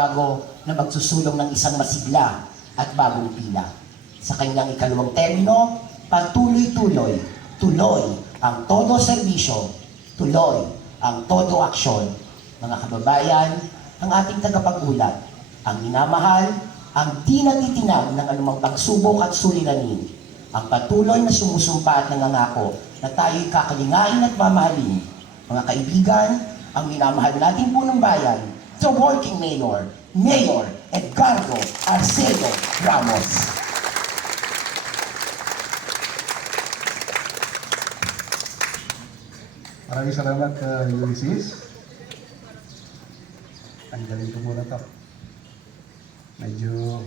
pagbabago na magsusulong ng isang masigla at bagong pila. Sa kanyang ikalawang termino, patuloy-tuloy, tuloy ang todo serbisyo, tuloy ang todo aksyon. Mga kababayan, ang ating tagapag-ulat, ang minamahal, ang di natitinag ng anumang pagsubok at suliranin, ang patuloy na sumusumpa at nangangako na tayo'y kakalingain at mamahalin. Mga kaibigan, ang minamahal nating punong bayan, the working mayor, Mayor Edgardo Arcelo Ramos. Maraming salamat, Ulysses. Tanggalin ko muna to. Medyo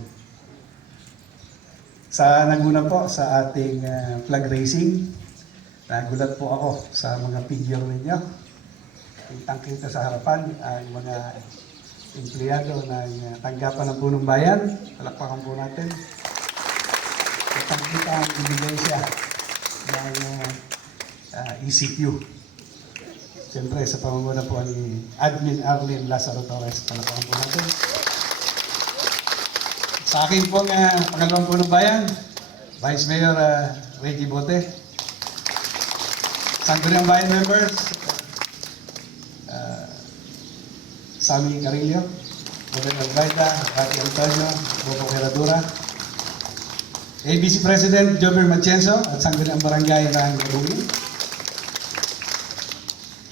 sa naguna po sa ating flag raising, nagulat po ako sa mga figure ninyo. Kitang-kita sa harapan ang mga empleyado ng tanggapan ng punong bayan. Palakpakan po natin. Kitang-kita ang ibigay siya ng ECQ. Siyempre, sa pamumuno po ni Admin Arlene Lazaro Torres. Palakpakan po natin. Sa akin pong pangalawang punong bayan, Vice Mayor Reggie Bote, Sangguniang Bayan members, Sammy Carillo, Robert Albaida, Rati Antonio, Bobo Herradura, ABC President Jover Matienzo at Sangguniang Barangay ng Lubungin,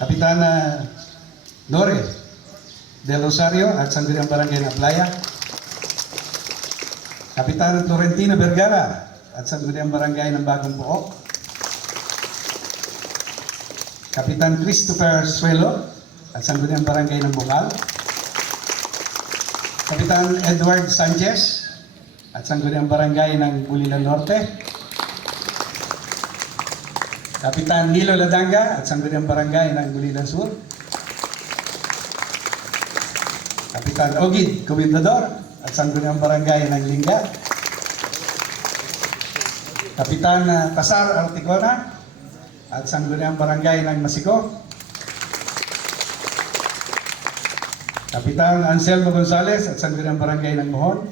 Kapitana Nore Del Rosario at Sangguniang Barangay ng Playa, Kapitan Florentino Vergara at Sangguniang Barangay ng Bagong Pook, Kapitan Christopher Suelo at Sangguniang Barangay ng Bukal, Kapitan Edward Sanchez at Sangguniang Barangay ng Bulilan Norte, Kapitan Nilo Ladanga at Sangguniang Barangay ng Bulilan Sur, Kapitan Ogid Comendador at Sangguniang Barangay ng Lingga, Kapitan Tasar Articona at Sangguniang Barangay ng Masiko, Kapitan Anselmo Gonzales at Sangguniang Barangay ng Mohon,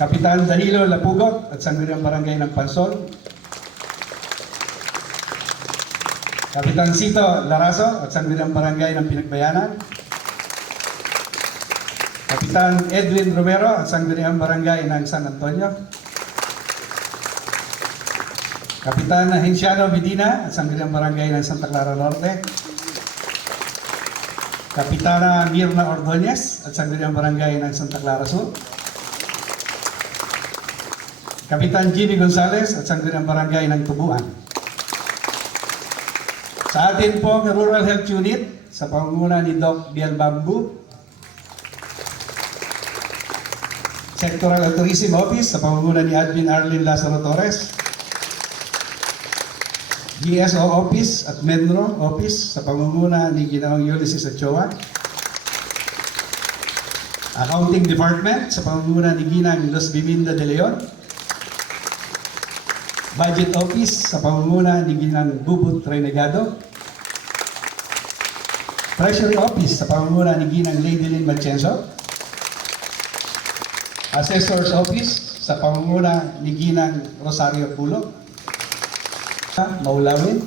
Kapitan Danilo Lapugot at Sangguniang Barangay ng Pansol, Kapitan Sito Laraso at Sangguniang Barangay ng Pinagbayanan, Kapitan Edwin Romero at Sangguniang Barangay ng San Antonio, Kapitan Hinciano Medina at Sangguniang Barangay ng Santa Clara Norte, Kapitana Mirna Ordonez at Sangguniang Barangay ng Santa Clara Sur, Kapitan Jimmy Gonzales at Sangguniang Barangay ng Tubuan. Sa atin pong Rural Health Unit, sa pangunguna ni Doc Biel Bambu, Sectoral Tourism Office, sa pangunguna ni Admin Arlene Lazaro Torres, GSO Office at Menro Office, sa pangunguna ni Ginoong Ulysses Ochoa, Accounting Department, sa pangunguna ni Ginang Los Biminda de Leon, Budget Office, sa pangunguna ni Ginang Bubut Renegado, Treasury Office, sa pangunguna ni Ginang Ladylin Matienzo, Assessor's Office, sa pangunguna ni Ginang Rosario Pulo, Maulawin,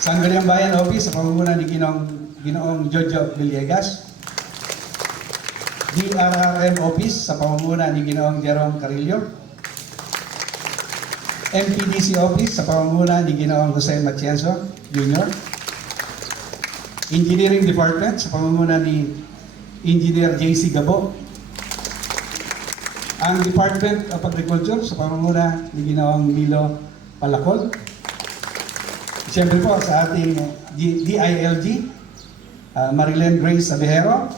Sangguniang Bayan Office, sa pangunguna ni Ginoong Jojo Villegas, DRRM Office, sa pangunguna ni Ginoong Jerome Carillo, MPDC Office, sa pangunguna ni Ginoong Jose Matienzo Jr., Engineering Department, sa pangunguna ni Engineer JC Gabo, ang Department of Agriculture, sa pangunguna ni Ginoong Milo Palacol, siyempre po sa ating DILG, Marilyn Grace Abejero,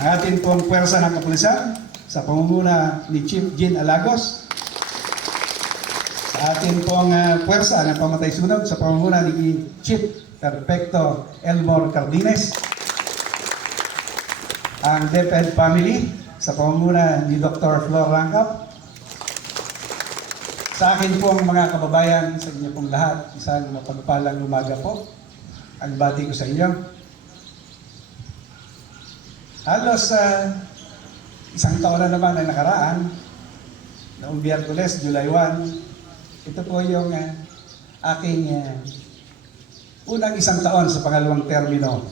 ang ating pong pwersa ng kapulisan, sa pangunguna ni Chief Jean Alagos, sa ating pong pwersa ng pamatay sunod, sa pangunguna ni Chief Perfecto Elmore Cardines, ang DepEd Family, sa pangunguna ni Dr. Flor Rangkap, sa akin pong mga kababayan, sa inyo pong lahat, isang mapagpalang umaga po. ang bati ko sa inyo. Halos isang taon na naman ang nakaraan, noong Biyerkules, July 1, ito po yung aking unang isang taon sa pangalawang termino.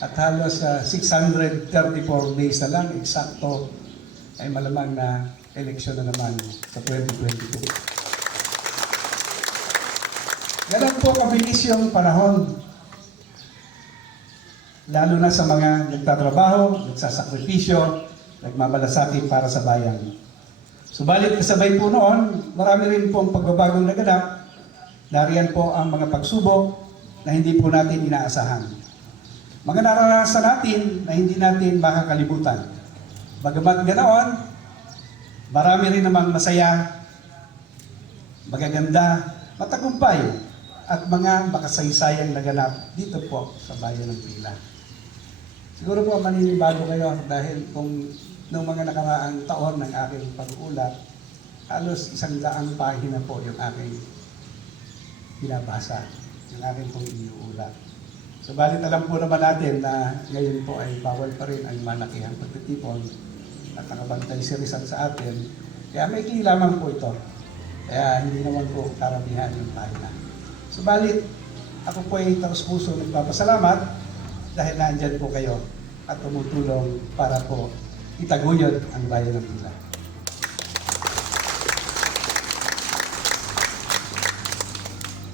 At halos 634 days na lang, eksakto, ay malamang na eleksyon na naman sa 2022. Ganun po kabilis yung panahon. Lalo na sa mga nagtatrabaho, nagsasakripisyo, nagmamalasakit para sa bayan. Subalit kasabay po noon, marami rin pong pagbabagong naganap. Nariyan po ang mga pagsubok na hindi po natin inaasahan. Mga naranasan natin na hindi natin makakalimutan. Bagamat ganoon, marami rin namang masaya, magaganda, matagumpay, at mga makasaysayang naganap dito po sa bayan ng Pila. Siguro po maninibago kayo dahil kung noong mga nakaraang taon ng aking pag-uulat, halos 100 pahina po yung aking binabasa, yung aking pong iniuulat. Subalit alam po naman natin na ngayon po ay bawal pa rin ang malakihang pagtitipon at nakabantay si Rizal sa atin. Kaya may lamang po ito. Kaya hindi naman po karamihan yung pahina. Subalit, ako po ay taos-puso nagpapasalamat dahil nandyan po kayo at tumutulong para po itaguyod ang bayan ng Pila.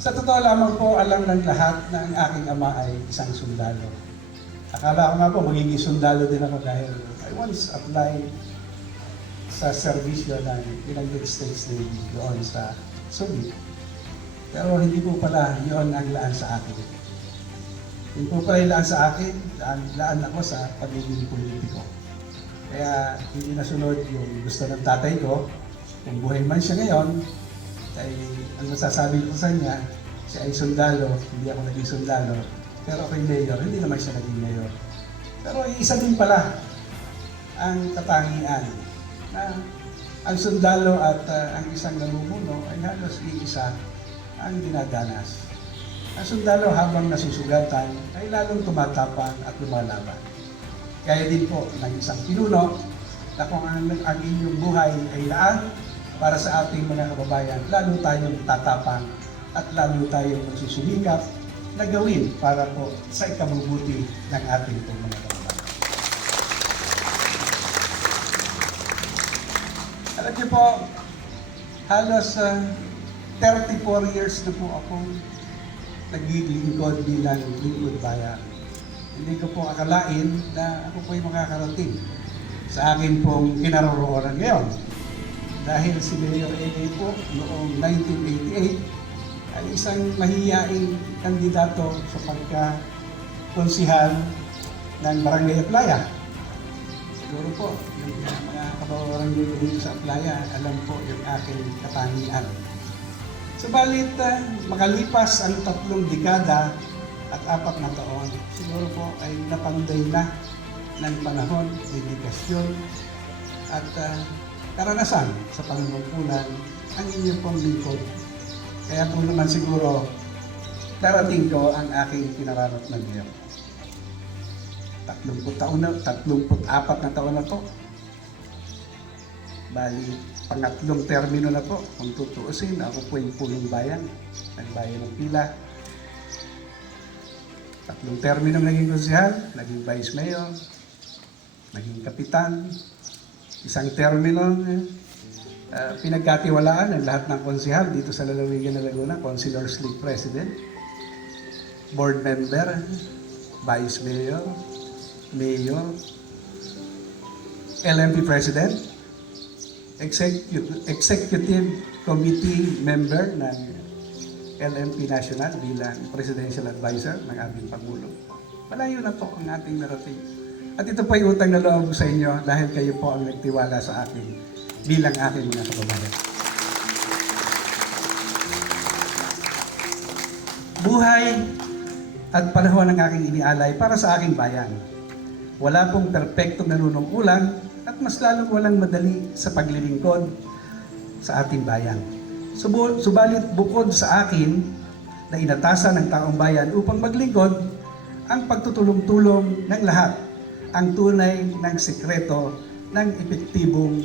Sa totoo lamang po, alam ng lahat na ang aking ama ay isang sundalo. Akala ko nga po, magiging sundalo din ako dahil I once applied sa serbisyo ng United States Navy doon sa Subic. Pero hindi po pala yun ang laan sa akin. Hindi po pala yung laan sa akin, laan ako sa pagiging politiko. Kaya hindi nasunod yung gusto ng tatay ko. Kung buhay man siya ngayon, ay ang masasabi ko sa kanya, siya ay sundalo, hindi ako naging sundalo. Pero ako'y mayor, hindi naman siya naging mayor. Pero isa din pala ang katangian na ang sundalo at ang isang namumuno ay halos iisa ang dinadanas. Ang sundalo habang nasusugatan ay lalong tumatapang at lumalaban. Kaya din po ng isang pinuno na kung ang inyong buhay ay laan para sa ating mga kababayan, lalo tayong tatapang at lalo tayong magsusumikap na gawin para po sa ikabubuti ng ating mga kababayan. Alam niyo po, halos 34 years na po akong naglilingkod bilang lingkod bayan. Hindi ko po akalain na ako po ay makakarating sa akin pong kinaroroonan ngayon. Dahil si Mayor A.K. po noong 1988 ay isang mahiyaing kandidato sa pagka-konsihal ng Barangay Aplaya. Siguro po, yung mga kabarangay dito sa Aplaya, alam po yung aking katangian. Subalit, makalipas ang 3 dekada at 4 na taon, siguro po ay napanday na ng panahon, dedikasyon at karanasan sa panunungkulan ang inyong pong lingkod. Kaya po naman siguro darating ko ang aking pinararat na ngayon. 34 na taon na po. Bali, pangatlong termino na po. Kung tutuusin, ako po yung punong bayan, ng bayan ng Pila. 3 termino naging konsehal, naging vice mayor, naging kapitan. 1 termino, pinagkatiwalaan ng lahat ng konsehal dito sa lalawigan ng Laguna, Councilors League President, board member, vice mayor, mayor, LMP President, executive committee member ng LMP National bilang presidential advisor ng aming Pangulo. Malayo na po ang ating narating. At ito po yung utang na loob sa inyo dahil kayo po ang nagtiwala sa akin bilang aking mga kababayan. Buhay at panahon ng aking inialay para sa aking bayan. Wala pong perpektong nanunungkulan at mas lalong walang madali sa paglilingkod sa ating bayan. Subalit bukod sa akin, na inatasan ng taong bayan upang maglingkod ang pagtutulong-tulong ng lahat, ang tunay ng sekreto ng epektibong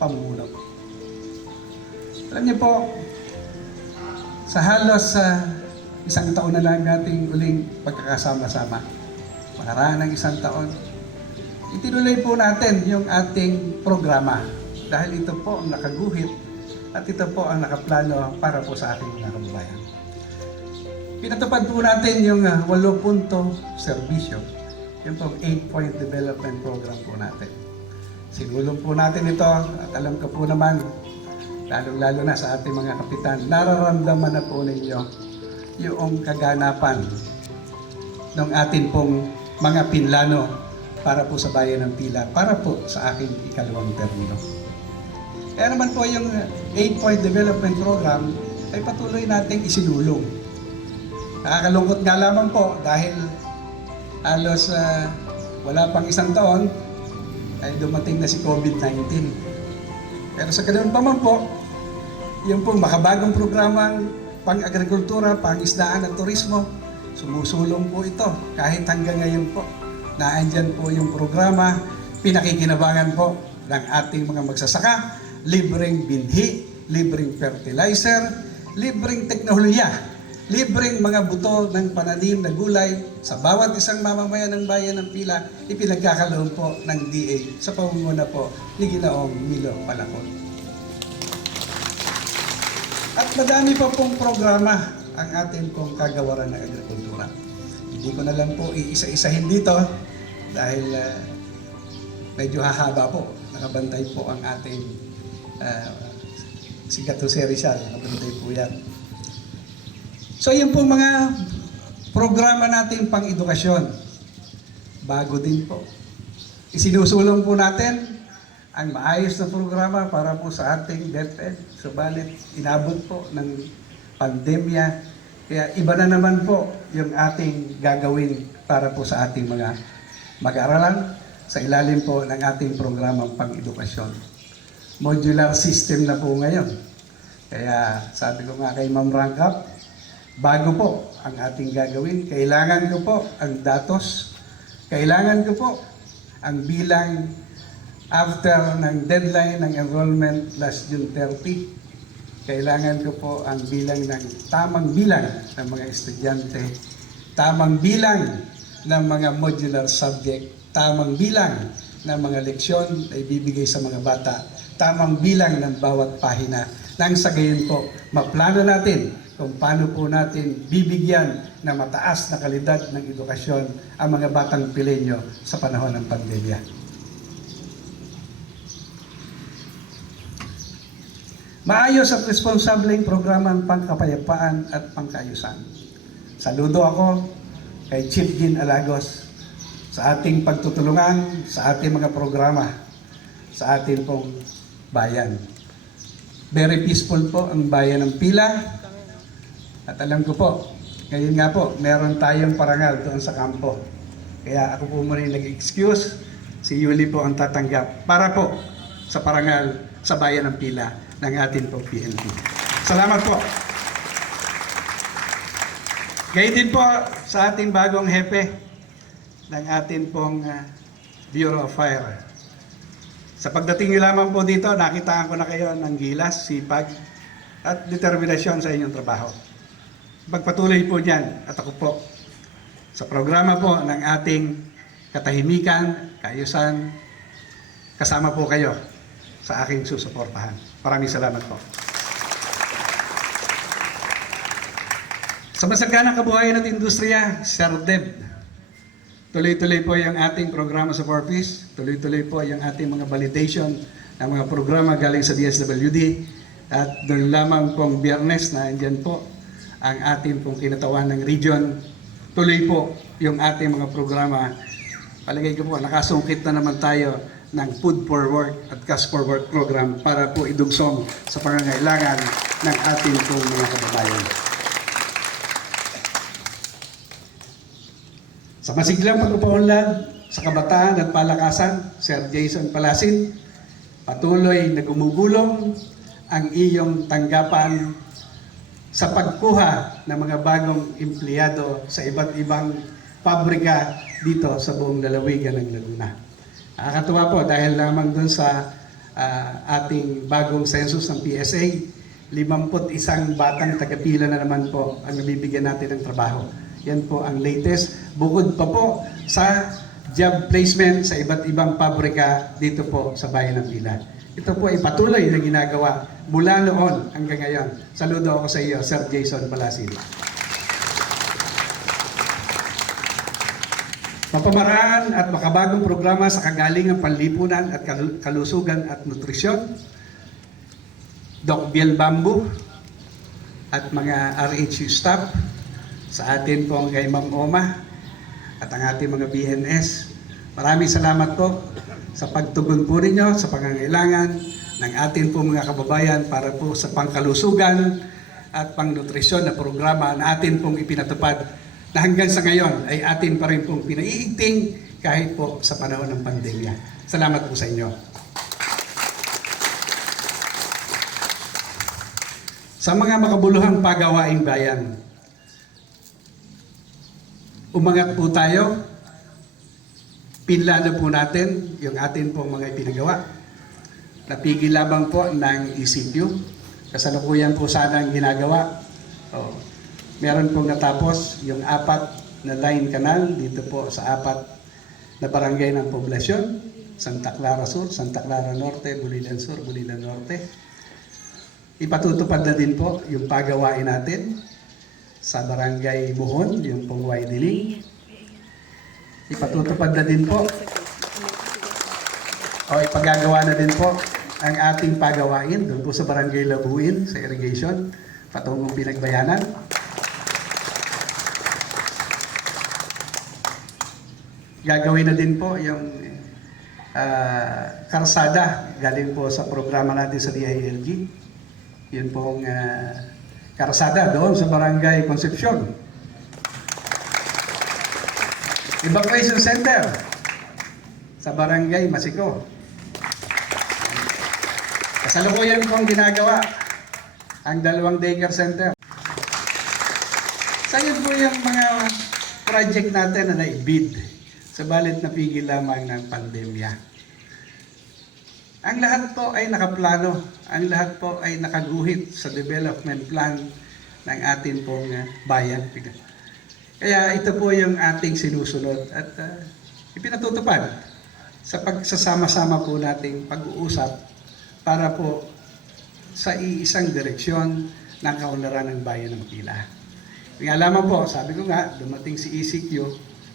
pamumuno. Alam niyo po, sa halos isang taon na lang nating uling pagkakasama-sama, makaraan ng isang taon, itinuloy po natin yung ating programa dahil ito po ang nakaguhit at ito po ang nakaplano para po sa ating mga kababayan. Pinatupad po natin yung 8-punto serbisyo, yung po 8-point development program po natin. Sinulong po natin ito at alam ko po naman, lalong-lalo na sa ating mga kapitan, nararamdaman na po ninyo yung kaganapan ng atin pong mga pinlano para po sa bayan ng Pila, para po sa aking ikalawang termino. Kaya naman po yung 8-point development program ay patuloy nating isinulong. Nakakalungkot nga lamang po dahil halos wala pang isang taon ay dumating na si COVID-19. Pero sa ganoon pa man po, yung pong makabagong programang pang-agrikultura, pang-isdaan at turismo, sumusulong po ito kahit hanggang ngayon po. Naandyan po yung programa, pinakikinabangan po ng ating mga magsasaka, libreng binhi, libreng fertilizer, libreng teknolohiya, libreng mga buto ng pananim na gulay sa bawat isang mamamayan ng bayan ng Pila, ipinagkakaloon po ng DA sa pamumuno po ni Ginoong Milo Palacon. At madami pa pong programa ang ating pong kagawaran ng agrikultura. Hindi ko na lang po iisa-isahin dito dahil medyo hahaba po. Nakabantay po ang ating si Gato Rizal. Nakabantay po yan. So yun po mga programa natin pang edukasyon. Bago din po. Isinusulong po natin ang maayos na programa para po sa ating DepEd. Subalit inabot po ng pandemya. Kaya iba na naman po yung ating gagawin para po sa ating mga mag-aaralan sa ilalim po ng ating programang pang-edukasyon. Modular system na po ngayon. Kaya sabi ko nga kay Ma'am Rangkap, bago po ang ating gagawin, kailangan ko po ang datos, kailangan ko po ang bilang after ng deadline ng enrollment last June 30, kailangan ko po ang bilang ng tamang bilang ng mga estudyante, tamang bilang ng mga modular subject, tamang bilang ng mga leksyon na ibibigay sa mga bata, tamang bilang ng bawat pahina, nang sa gayon po, maplano natin kung paano po natin bibigyan na mataas na kalidad ng edukasyon ang mga batang Pileño sa panahon ng pandemya. Maayos at responsableng programang pangkapayapaan at pangkaayusan. Saludo ako kay Chief Gin Alagos sa ating pagtutulungan sa ating mga programa sa ating pong bayan. Very peaceful po ang bayan ng Pila. At alam ko po, ngayon nga po, meron tayong parangal doon sa kampo. Kaya ako po muna yung nag-excuse, si Yuli po ang tatanggap para po sa parangal sa bayan ng Pila ng ating pong PNP. Salamat po. Ngayon din po sa ating bagong hepe ng ating pong Bureau of Fire. Sa pagdating niyo lamang po dito, nakitaan ko na kayo ng gilas, sipag, at determinasyon sa inyong trabaho. Pagpatuloy po dyan at ako po sa programa po ng ating katahimikan, kaayusan, kasama po kayo sa aking susuportahan. Maraming salamat po. Sa masaganang kabuhayan at industriya, Sir Deb, tuloy-tuloy po yung ating programa sa Fortis, tuloy-tuloy po yung ating mga validation ng mga programa galing sa DSWD, at doon lamang pong Biyernes na andyan po ang ating pong kinatawan ng region. Tuloy po yung ating mga programa. Palagay ko po, nakasungkit na naman tayo ng Food for Work at Cash for Work program para po idugsong sa pangangailangan ng ating pong mga kababayan. Sa masiglang pagpapaunlad sa kabataan at palakasan, Sir Jason Palasin, patuloy na gumugulong ang iyong tanggapan sa pagkuha ng mga bagong empleyado sa iba't ibang pabrika dito sa buong lalawigan ng Laguna. Nakakatuwa po dahil lamang dun sa ating bagong census ng PSA, 51 batang tagapila na naman po ang nabibigyan natin ng trabaho. Yan po ang latest. Bukod pa po sa job placement sa iba't ibang pabrika dito po sa Bayan ng Pila. Ito po ay patuloy na ginagawa mula noon hanggang ngayon. Saludo ako sa iyo, Sir Jason Palacio. Mapamaraan at makabagong programa sa kagalingang panlipunan at kalusugan at nutrisyon, Doc Biel Bambu at mga RHU staff, sa atin po kay Ma'am Oma at ang ating mga BNS. Maraming salamat po sa pagtugon po ninyo sa pangangailangan ng atin po mga kababayan para po sa pangkalusugan at pangnutrisyon na programa na atin pong ipinatupad na hanggang sa ngayon ay atin pa rin pong pinaiigting kahit po sa panahon ng pandemya. Salamat po sa inyo. Sa mga makabuluhang pagawaing bayan, umangat po tayo, pinlano po natin yung atin pong mga ipinagawa. Napigil lamang po ng ECQ. Kasalukuyan po sana ang ginagawa. Meron pong natapos yung 4 na line canal dito po sa 4 na barangay ng poblasyon. Santa Clara Sur, Santa Clara Norte, Bulilan Sur, Bulilan Norte. Ipatutupad na din po yung pagawain natin sa barangay Muhon, yung pong Waidiling. Ipatutupad na din po o ipagagawa na din po ang ating pagawain doon po sa barangay Labuin, sa irrigation, patungong Pinagbayanan. Gagawin na din po yung karsada galing po sa programa natin sa DILG. Yun pong karsada doon sa barangay Concepcion. Evacuation center sa barangay Masiko. Kasalukuyan pong ginagawa ang 2 daycare center. So yun po yung mga project natin na naibid. Sabalit napigil lamang ng pandemya. Ang lahat po ay nakaplano, ang lahat po ay nakaguhit sa development plan ng ating pong bayan. Kaya ito po yung ating sinusunod at ipinatutupad sa pagsasama-sama po nating pag-uusap para po sa iisang direksyon ng kaunlaran ng bayan ng Pila. Nga lamang po, sabi ko nga, dumating si ECQ,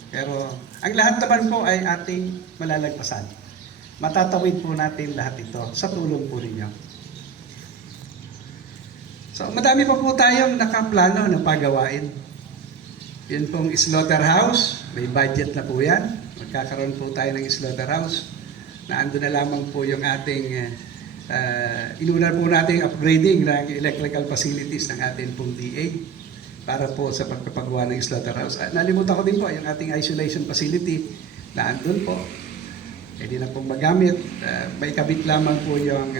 pero ang lahat naman po ay ating malalagpasan. Matatawid po natin lahat ito sa tulong po ninyo. So, madami pa po tayong nakaplano na pagawain. Yun pong slaughterhouse, may budget na po yan. Magkakaroon po tayo ng slaughterhouse na ando na lamang po yung ating inuuna po natin upgrading ng electrical facilities ng ating pong DA para po sa pagpapagawa ng slaughterhouse. Nalimutan ko din po yung ating isolation facility na andun po. Pwede na pong magamit. May kabit lamang po yung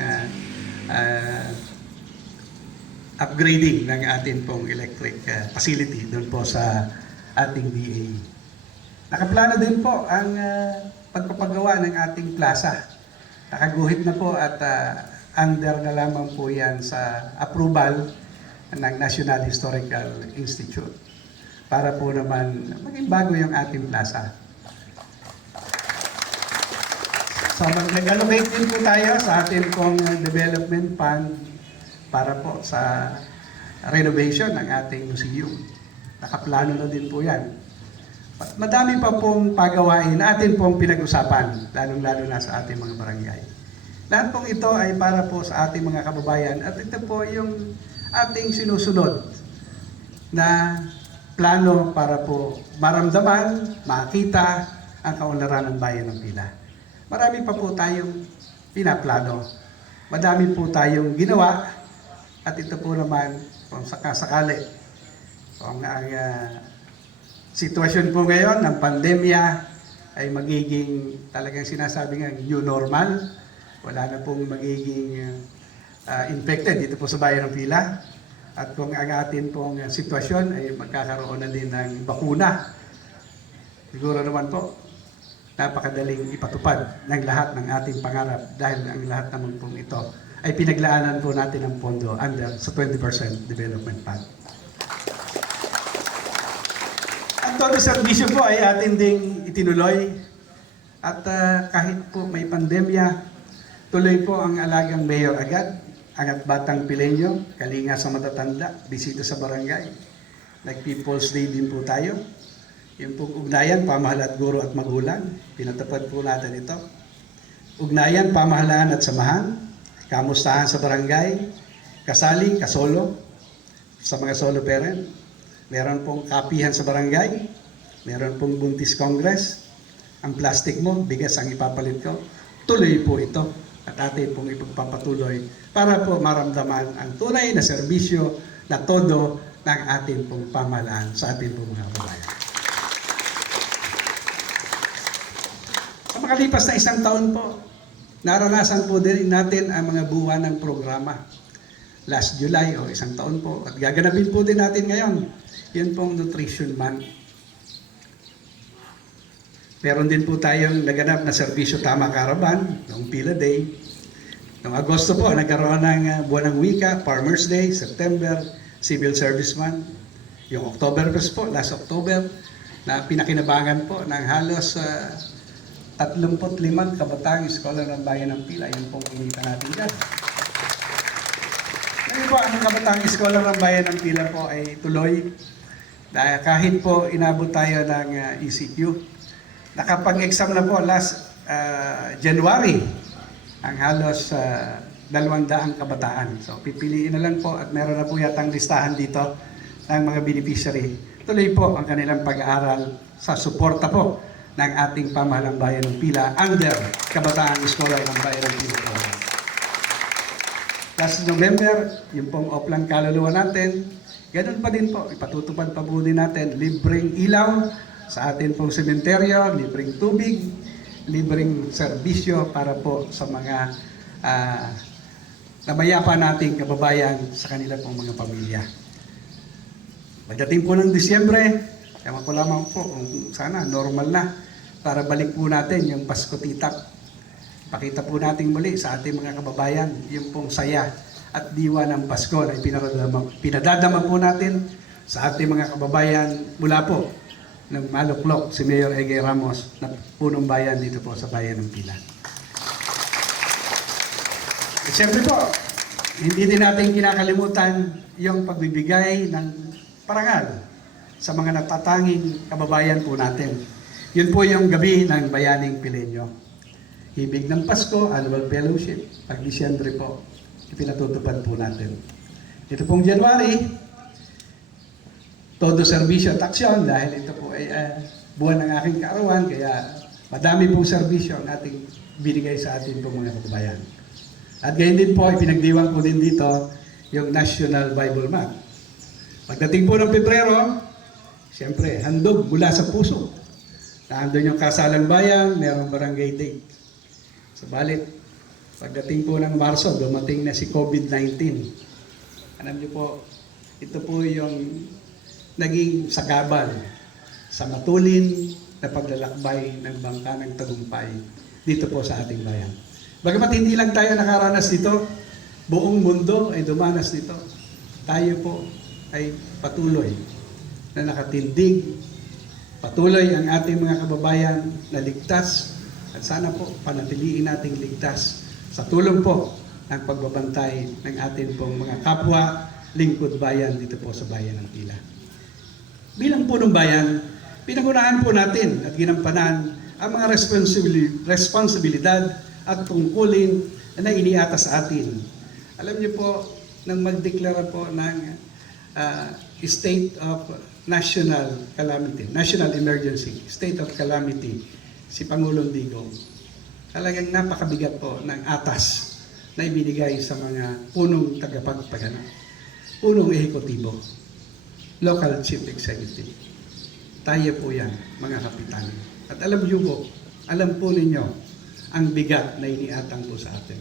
upgrading ng ating pong electric facility doon po sa ating DA. Nakaplano din po ang pagpapagawa ng ating plaza. Nakaguhit na po at under na lamang po yan sa approval ng National Historical Institute para po naman maging bago yung ating plaza. So nag-allocate din po tayo sa ating pong development fund para po sa renovation ng ating museum. Nakaplano na din po yan. At madami pa pong pagawain na atin pong pinag-usapan, lalong-lalo na sa ating mga barangay. Lahat pong ito ay para po sa ating mga kababayan at ito po yung ating sinusunod na plano para po maramdaman, makita ang kaunlaran ng bayan ng Pila. Marami pa po tayong pinaplano. Madami po tayong ginawa at ito po naman kung sakasakali. Kung ang sitwasyon po ngayon ng pandemya ay magiging talagang sinasabi nga new normal. Wala na pong magiging infected dito po sa bayan ng Pila. At kung ang atin pong sitwasyon ay magkakaroon na din ng bakuna, siguro naman po, napakadaling ipatupad ng lahat ng ating pangarap dahil ang lahat naman pong ito ay pinaglaanan po natin ng pondo under sa 20% Development Fund. Ang todo serbisyo po ay atin ding itinuloy at kahit po may pandemya, tuloy po ang alagang mayor agad, Angat Batang Pileño, Kalinga sa Matatanda, bisita sa barangay. Nag-People's Day din po tayo. Yung pong ugnayan, pamahala at guro at magulang, pinatupad po natin ito. Ugnayan, pamahalaan at samahan, kamustahan sa barangay, kasali, kasolo, sa mga solo parent. Meron pong kapihan sa barangay, meron pong buntis congress, ang plastic mo, bigas ang ipapalit ko. Tuloy po ito at atin pong ipagpapatuloy para po maramdaman ang tunay na serbisyo na todo ng ating pong pamahalaan sa ating pong mga kababayan. Sa makalipas na isang taon po, naranasan po din natin ang mga buwan ng programa. Last July o isang taon po at gaganapin po din natin ngayon. Yun pong Nutrition Month. Meron din po tayong naganap na serbisyo Tama Caravan, noong Pila Day. Noong Agosto po, nagkaroon ng Buwan ng Wika, Farmers Day, September, Civil Service Month. Yung Oktoberfest po, last October, na pinakinabangan po ng halos 35 kabataang scholar ng Bayan ng Pila. Yun pong kinita natin dyan. Ngayon po, ang kabataang scholar ng Bayan ng Pila po ay tuloy. Dahil kahit po inabot tayo ng ECQ, nakapag-exam na po last January ang halos 200 kabataan. So pipiliin na lang po at meron na po yatang listahan dito ng mga beneficiary. Tuloy po ang kanilang pag-aaral sa suporta po ng ating pamahalang Bayan ng Pila under Kabataan Scholar ng Bayan ng Pila. Last November, yung pong Oplang Kaluluwa natin, ganun pa din po, ipatutupad pa po din natin, libreng ilaw sa atin pong sementeryo, libreng tubig, libreng serbisyo para po sa mga namayapa nating kababayan sa kanila pong mga pamilya. Pagdating po ng Disyembre, ewan ko lamang po kung sana normal na para balik po natin yung Pasko Titap. Pakita po natin muli sa ating mga kababayan yung pong saya at diwa ng Pasko na pinadadama po natin sa ating mga kababayan mula po ng Maluklok, si Mayor Ege Ramos na punong bayan dito po sa Bayan ng Pila. At siyempre po, hindi din natin kinakalimutan yung pagbibigay ng parangal sa mga natatanging kababayan po natin. Yun po yung gabi ng Bayaning Pileño. Hibig ng Pasko, Annual Fellowship, pag Disyembre po, ipinatutupad po natin. Ito pong January, todo serbisyo at aksyon dahil ito po ay buwan ng aking kaarawan, kaya madami pong serbisyo ang ating binigay sa ating pong mga kababayan. At gayon din po, ipinagdiwang po din dito yung National Bible Month. Pagdating po ng Pebrero, siyempre, handog mula sa puso. Naandun yung kasalang bayan, merong barangay day. Subalit, pagdating po ng Marso, dumating na si COVID-19. Alam niyo po, ito po yung naging sagabal sa matulin na paglalakbay ng bangka ng tagumpay dito po sa ating bayan. Bagamat hindi lang tayo nakaranas dito, buong mundo ay dumanas dito. Tayo po ay patuloy na nakatindig, patuloy ang ating mga kababayan na ligtas at sana po panatiliin nating ligtas sa tulong po ng pagbabantay ng ating pong mga kapwa lingkod bayan dito po sa Bayan ng Pila. Bilang punong bayan, pinagunahan po natin at ginampanan ang mga responsibilidad at tungkulin na iniatas sa atin. Alam niyo po, nang magdeklara po ng state of national calamity, national emergency, state of calamity, si Pangulong Digong, talagang napakabigat po ng atas na ibinigay sa mga punong tagapagpagana, punong ehekutibo, local chief executive. Tayo po yan, mga kapitan. At alam niyo po, alam po ninyo ang bigat na iniatang po sa atin.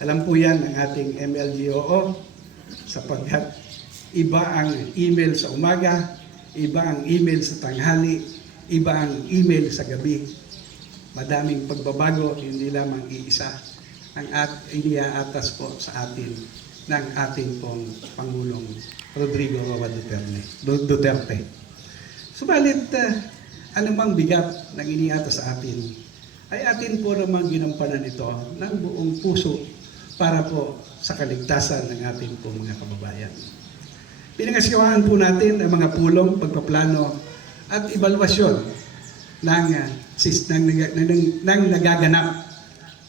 Alam po yan ng ating MLGOO sapagkat iba ang email sa umaga, iba ang email sa tanghali, iba ang email sa gabi. Madaming pagbabago, hindi lamang iisa ang iniaatas po sa atin ng ating pong Pangulong Rodrigo Roa Duterte. Subalit, anumang bigat ng iniatas sa atin, ay atin po namang ginampanan ito ng buong puso para po sa kaligtasan ng ating po mga kababayan. Pinangasiwaan po natin ang mga pulong, pagpaplano at ebalwasyon ng nagaganap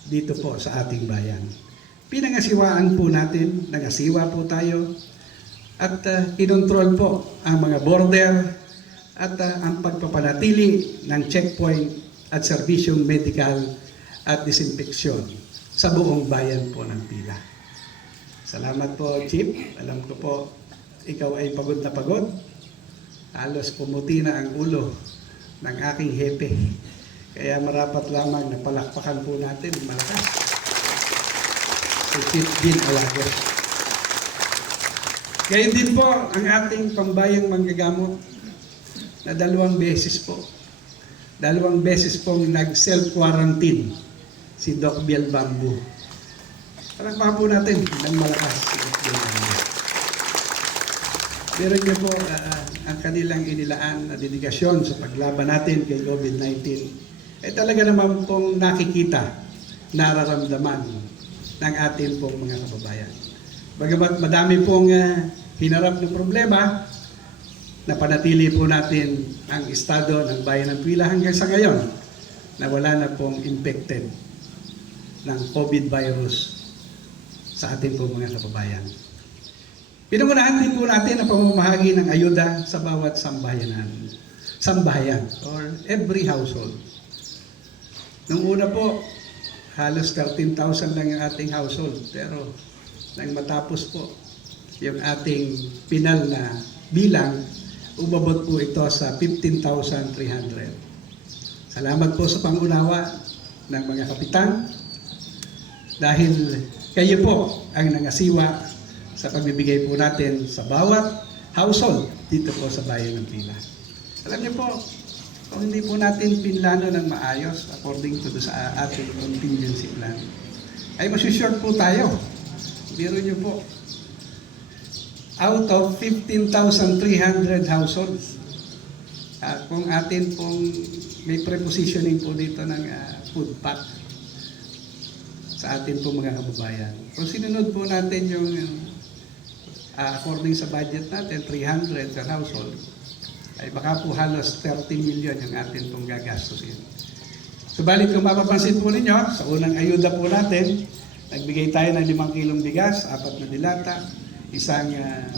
dito po sa ating bayan. Pinangasiwaan po natin, nangasiwa po tayo at kinontrol po ang mga border at ang pagpapanatili ng checkpoint at serbisyong medical at disinfeksyon sa buong bayan po ng Pila. Salamat po, Chief. Alam ko po, ikaw ay pagod na pagod. Halos pumuti na ang ulo ng aking hepe. Kaya marapat lamang na palakpakan po natin malakas. Si Chief Dean Alagos. Gayun din po ang ating pambayang manggagamot na 2 beses po. 2 beses pong nag-self-quarantine si Doc Biel Bambu. Palakpakan po natin ng malakas si Doc Biel Bambu. Meron niyo po ang kanilang inilaan na dedigasyon sa paglaban natin kay COVID-19 ay talaga naman pong nakikita, nararamdaman ng ating pong mga kababayan. Bagamat madami pong hinarap ng problema, napanatili po natin ang estado ng bayan ng Pila hanggang sa ngayon na wala na pong infected ng COVID virus sa ating pong mga kababayan. Pinangunahan din po natin ang pamamahagi ng ayuda sa bawat sambahayan or every household. Nung una po, halos 13,000 lang yung ating household. Pero nang matapos po yung ating pinal na bilang, umabot po ito sa 15,300. Salamat po sa pangunawa ng mga kapitan dahil kayo po ang nangasiwa sa pagbibigay po natin sa bawat household dito po sa bayan ng Pila. Alam niyo po, kung hindi po natin pinlano ng maayos according to sa ating contingency plan, ay masishort po tayo. Biro niyo po, out of 15,300 households, kung atin pong may prepositioning po dito ng food pack sa atin pong mga kababayan. Kung sinunod po natin yung according sa budget natin, 300 per household, ay baka po halos 30 million yung atin pong gagastusin. Subalit kung mapapansin po ninyo, sa unang ayuda po natin, nagbigay tayo ng 5 kilong bigas, 4 na dilata, isang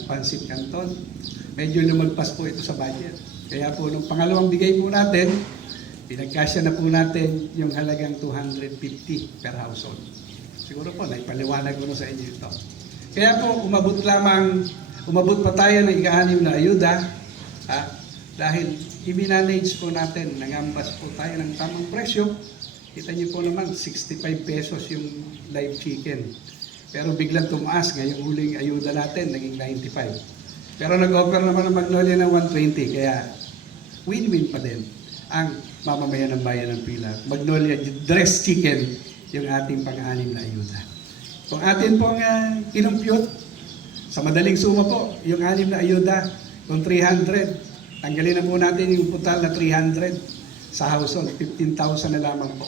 pansit canton. Medyo lumagpas po ito sa budget. Kaya po nung pangalawang bigay po natin, pinagkasya na po natin yung halagang 250 per household. Siguro po, naipaliwanag ko na sa inyo ito. Kaya po, umabot pa tayo ng ika-6 na ayuda, dahil i-manage po natin, nangampas po tayo ng tamang presyo. Kita niyo po naman, 65 pesos yung live chicken. Pero biglang tumaas, ngayong huling ayuda natin, naging 95. Pero nag-offer naman ng Magnolia ng 120, kaya win-win pa din ang mamamayan ng bayan ng Pila. Magnolia dressed chicken, yung ating pang-6 na ayuda. Kung atin pong kinumpute, sa madaling suma po, yung 6 na ayuda, kung 300, tanggalin na po natin yung total na 300 sa household, 15,000 na lamang po.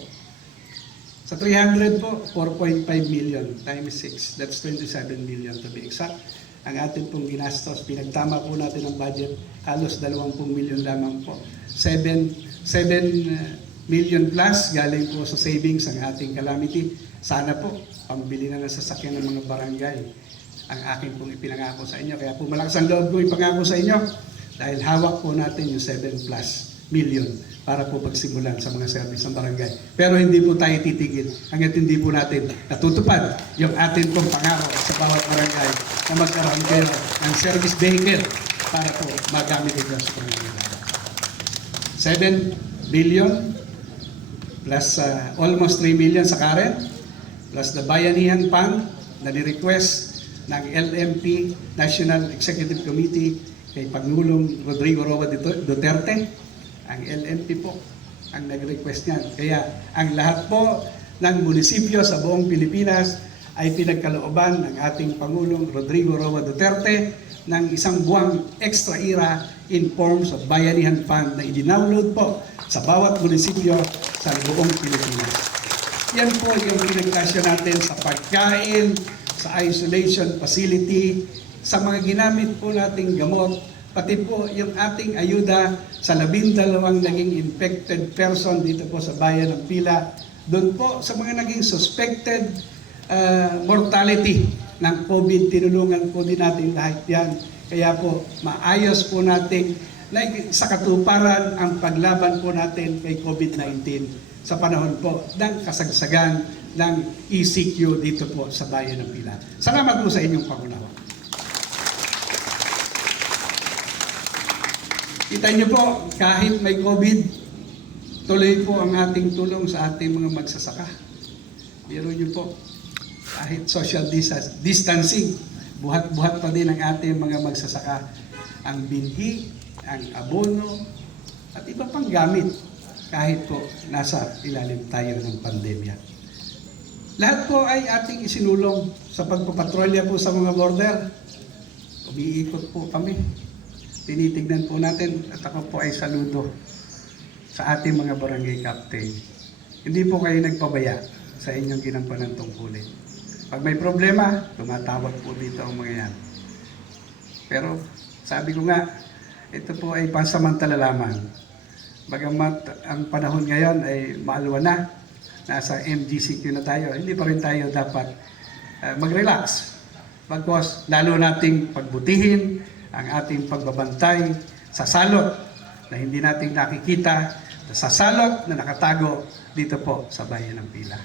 Sa 300 po, 4.5 million times 6, that's 27 million to be exact. Ang atin pong ginastos, pinagtama po natin ang budget, halos 20 million lamang po. 7 million plus galing po sa savings ang ating calamity. Sana po, pambili na ng sasakyan ng mga barangay ang akin pong ipinangako sa inyo. Kaya po malakas ang loob ko ipangako sa inyo dahil hawak po natin yung 7+ million para po pagsimulan sa mga service ng barangay. Pero hindi po tayo titigil hanggat hindi po natin natutupad yung atin pong pangako sa bawat barangay na magkaroon kayo ng service vehicle para po magamit ito sa pangangailangan. 7 billion plus almost 3 million sa current plus the Bayanihan Fund na ni-request ng LMP, National Executive Committee, kay Pangulong Rodrigo Roa Duterte. Ang LMP po ang nag-request niyan. Kaya ang lahat po ng munisipyo sa buong Pilipinas ay pinagkalooban ng ating Pangulong Rodrigo Roa Duterte ng isang buwang extra ira in forms of Bayanihan Fund na i-download po sa bawat munisipyo sa buong Pilipinas. Yan po yung pinagkasya natin sa pagkain, sa isolation facility, sa mga ginamit po nating gamot, pati po yung ating ayuda sa 12 naging infected person dito po sa bayan ng Pila. Doon po sa mga naging suspected mortality ng COVID, tinulungan po din natin lahat yan. Kaya po, maayos po natin sa katuparan ang paglaban po natin kay COVID-19 sa panahon po ng kasagsagan ng ECQ dito po sa bayan ng Pila. Salamat po sa inyong pangunawa. Kita niyo po, kahit may COVID, tuloy po ang ating tulong sa ating mga magsasaka. Biro niyo po, kahit social distancing, buhat-buhat pa din ang ating mga magsasaka. Ang binhi, ang abono, at iba pang gamit, kahit po nasa ilalim tayo ng pandemya. Lahat po ay ating isinulong sa pagpapatrolya po sa mga border. Umiikot po kami. Tinitignan po natin at ako po ay saludo sa ating mga barangay captain. Hindi po kayo nagpabaya sa inyong ginampanan tungkulin. Pag may problema, tumatawag po dito ang mga yan. Pero sabi ko nga, ito po ay pansamantala lamang. Bagamat ang panahon ngayon ay maalwa na, nasa MGCQ na tayo, hindi pa rin tayo dapat mag-relax. Bagkos, lalo nating pagbutihin ang ating pagbabantay sa salot na hindi nating nakikita, sa salot na nakatago dito po sa bayan ng Pila.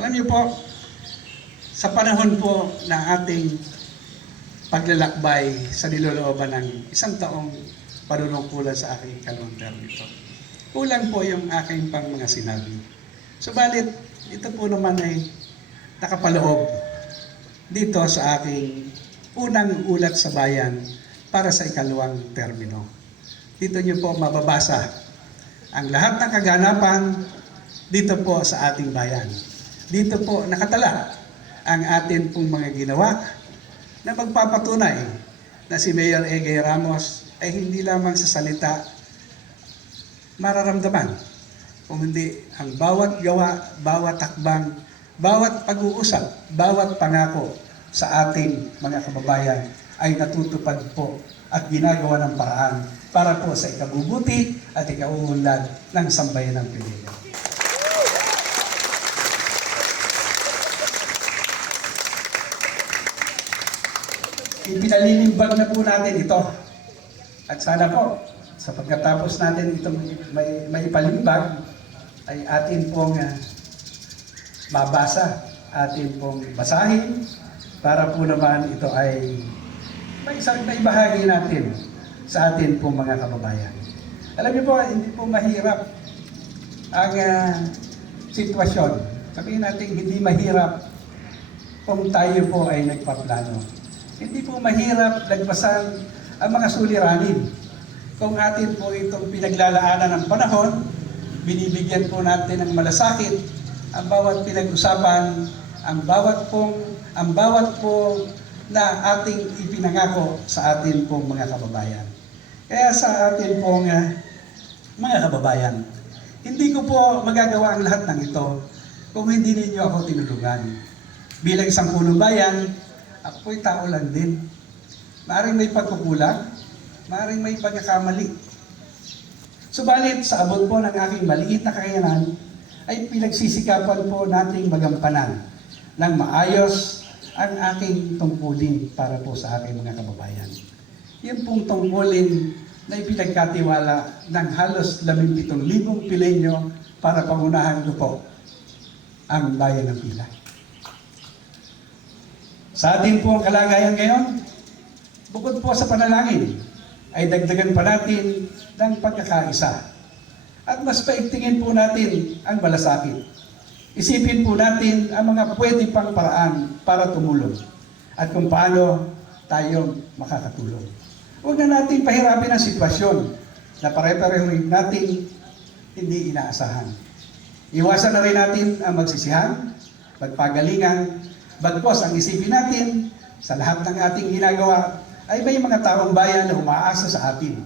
Alam niyo po, sa panahon po ng ating paglalakbay sa nilolooban ng isang taong panunungkulan sa aking ikalawang term nito, kulang po yung aking pang mga sinabi. Subalit, ito po naman ay nakapaloob dito sa aking unang ulat sa bayan para sa ikalawang termino. Dito niyo po mababasa ang lahat ng kaganapan dito po sa ating bayan. Dito po nakatala ang atin pong mga ginawa na magpapatunay na si Mayor Egay Ramos ay hindi lamang sa salita mararamdaman, kung hindi ang bawat gawa, bawat takbang, bawat pag-uusap, bawat pangako sa ating mga kababayan ay natutupad po at ginagawa ng paraan para po sa ikabubuti at ikauunlad ng sambayan ng Pilipino. Ipinalilimbag na po natin ito. At sana po, sa pagkatapos natin itong may ipalimbag, ay atin pong mabasa, atin pong basahin, para po naman ito ay may bahagi natin sa atin pong mga kababayan. Alam niyo po, hindi po mahirap ang sitwasyon. Sabihin natin, hindi mahirap kung tayo po ay nagpaplano. Hindi po mahirap lagpasan ang mga suliranin. Kung atin po itong pinaglalaanan ng panahon, binibigyan po natin ng malasakit ang bawat pinag-usapan, ang bawat po na ating ipinangako sa atin pong mga kababayan. Kaya sa atin pong mga kababayan, hindi ko po magagawa ang lahat ng ito kung hindi ninyo ako tinulungan. Bilang isang punong bayan, ako'y tao lang din. Maaring may pagkukulang, maaring may pagkakamali. Subalit, sa abot po ng aking maliit na kakayanan, ay pinagsisikapan po nating magampanan ng maayos ang aking tungkulin para po sa aking mga kababayan. Yung pong tungkulin na ipinagkatiwala ng halos 17,000 Pilenyo para pangunahan ko po ang bayan ng Pila. Sa atin po ang kalagayan ngayon, bukod po sa panalangin, ay dagdagan pa natin ng pagkakaisa. At mas paigtingin po natin ang malasakit. isipin po natin ang mga pwede pang paraan para tumulong at kung paano tayo makakatulong. Huwag na natin pahirapin ang sitwasyon na pare-pareho rin natin hindi inaasahan. Iwasan na rin natin ang magsisihan, magpagalingan, bagpos ang isipin natin sa lahat ng ating ginagawa ay may mga taong bayan na umaasa sa atin.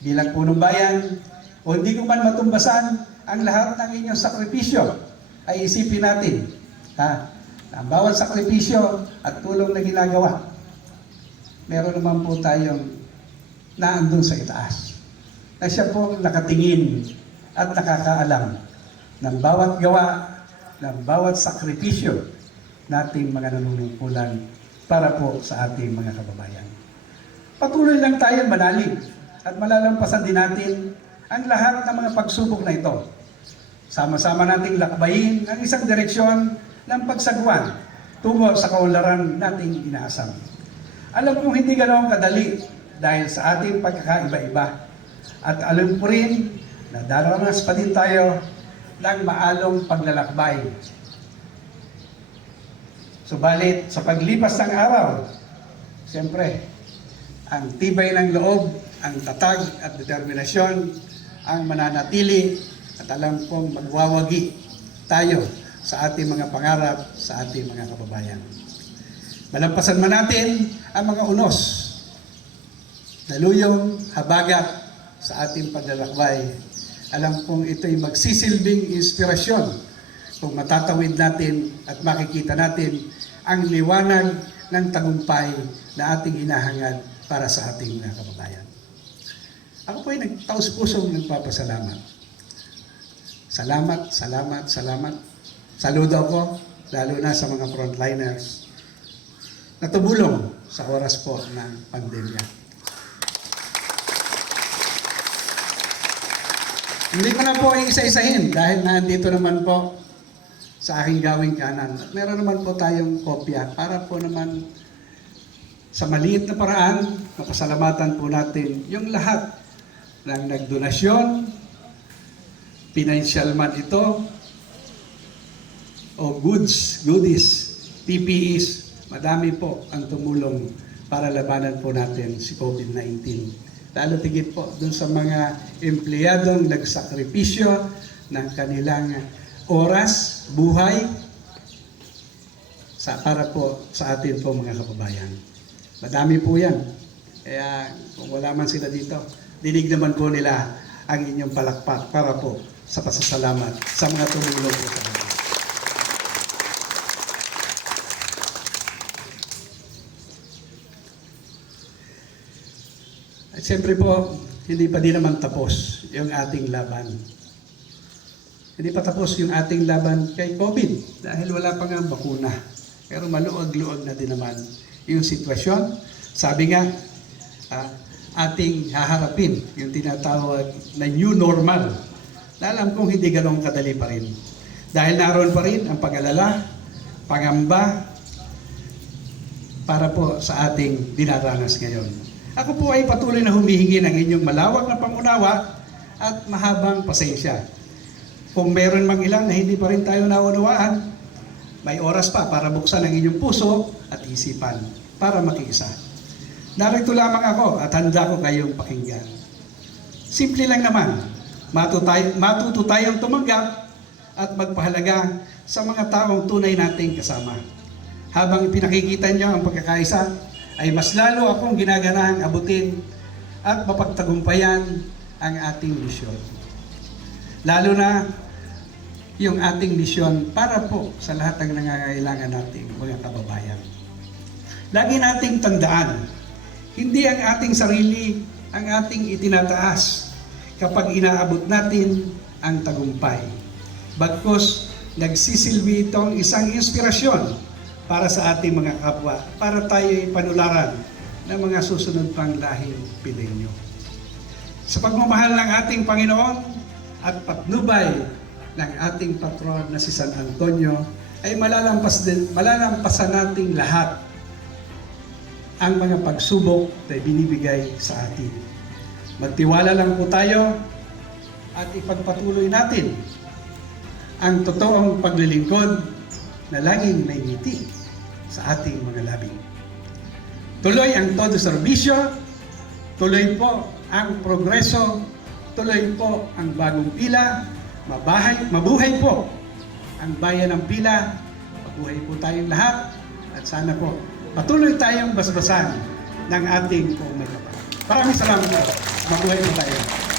Bilang punong bayan, o hindi ko man matumbasan ang lahat ng inyong sakripisyo, ay isipin natin na ang bawat sakripisyo at tulong na ginagawa, meron naman po tayong naandun sa itaas, na siya pong nakatingin at nakakaalam ng bawat gawa, ng bawat sakripisyo nating mga nanunungkulan para po sa ating mga kababayan. Patuloy lang tayo manalig at malalampasan din natin ang lahat ng mga pagsubok na ito. Sama-sama nating lakbayin ang isang direksyon ng pagsagwan tungo sa kaunlaran nating inaasam. Alam kong hindi ganoon kadali dahil sa ating pagkakaiba-iba. At alam ko rin na daranas pa din tayo ng maalong paglalakbay. Subalit sa paglipas ng araw, siyempre, ang tibay ng loob, ang tatag at determinasyon, ang mananatili at alam kong magwawagi tayo sa ating mga pangarap, sa ating mga kababayan. Malampasan man natin ang mga unos, daluyong, habagat sa ating paglalakbay. Alam kong ito'y magsisilbing inspirasyon kung matatawid natin at makikita natin ang liwanag ng tagumpay na ating hinahangad para sa ating mga kababayan. Ako po ay nagtaos-pusong nagpapasalamat. Salamat, salamat, salamat. Saludo ako, lalo na sa mga frontliners na tumulong sa oras po ng pandemya. Hindi ko na po isa-isahin dahil nandito naman po sa aking gawing kanan. At meron naman po tayong kopya para po naman sa maliit na paraan, mapasalamatan po natin yung lahat ng nagdonasyon, financial man ito, o goods, goodies, PPEs, madami po ang tumulong para labanan po natin si COVID-19. Lalo tigit po dun sa mga empleyadong nagsakripisyo ng kanilang oras, buhay, para po sa atin po mga kababayan. Madami po yan. Kaya kung wala man sila dito, dinig naman po nila ang inyong palakpak para po sa pasasalamat sa mga tumulong po sa atin. At siyempre po, hindi pa din naman tapos yung ating laban. Hindi pa tapos yung ating laban kay COVID dahil wala pa nga bakuna. Pero maluwag-luwag na din naman yung sitwasyon. Sabi nga, ating haharapin yung tinatawag na new normal. Alam kong hindi ganong kadali pa rin. Dahil naroon pa rin ang pag-alala, pangamba, para po sa ating dinaranas ngayon. Ako po ay patuloy na humihingi ng inyong malawak na pangunawa at mahabang pasensya. Kung meron mang ilan na hindi pa rin tayo naunawaan, may oras pa para buksan ang inyong puso at isipan para makiisa. Narito lamang ako at handa ko kayong pakinggan. Simple lang naman, matuto tayong tumanggap at magpahalaga sa mga taong tunay nating kasama. Habang ipinakikita niyo ang pagkakaisa, ay mas lalo akong ginaganahang abutin at mapagtagumpayan ang ating misyon. Lalo na yung ating misyon para po sa lahat ng nangangailangan nating mga kababayan. Lagi nating tandaan, hindi ang ating sarili ang ating itinataas kapag inaabot natin ang tagumpay. Bagkus, nagsisilbi itong isang inspirasyon para sa ating mga kapwa, para tayo'y panularan ng mga susunod pang lahing Pilipino. Sa pagmamahal ng ating Panginoon at patnubay ng ating patron na si San Antonio, ay malalampasan nating lahat ang mga pagsubok na binibigay sa atin. Magtiwala lang po tayo at ipagpatuloy natin ang totoong paglilingkod na laging may ngiti sa ating mga labi. Tuloy ang todo serbisyo, tuloy po ang progreso, tuloy po ang bagong pila, mabuhay po ang bayan ng Pila, mabuhay po tayong lahat, at sana po patuloy tayong basbasan ng ating kung may kapal. Maraming salamat po. Mabuhay po tayo.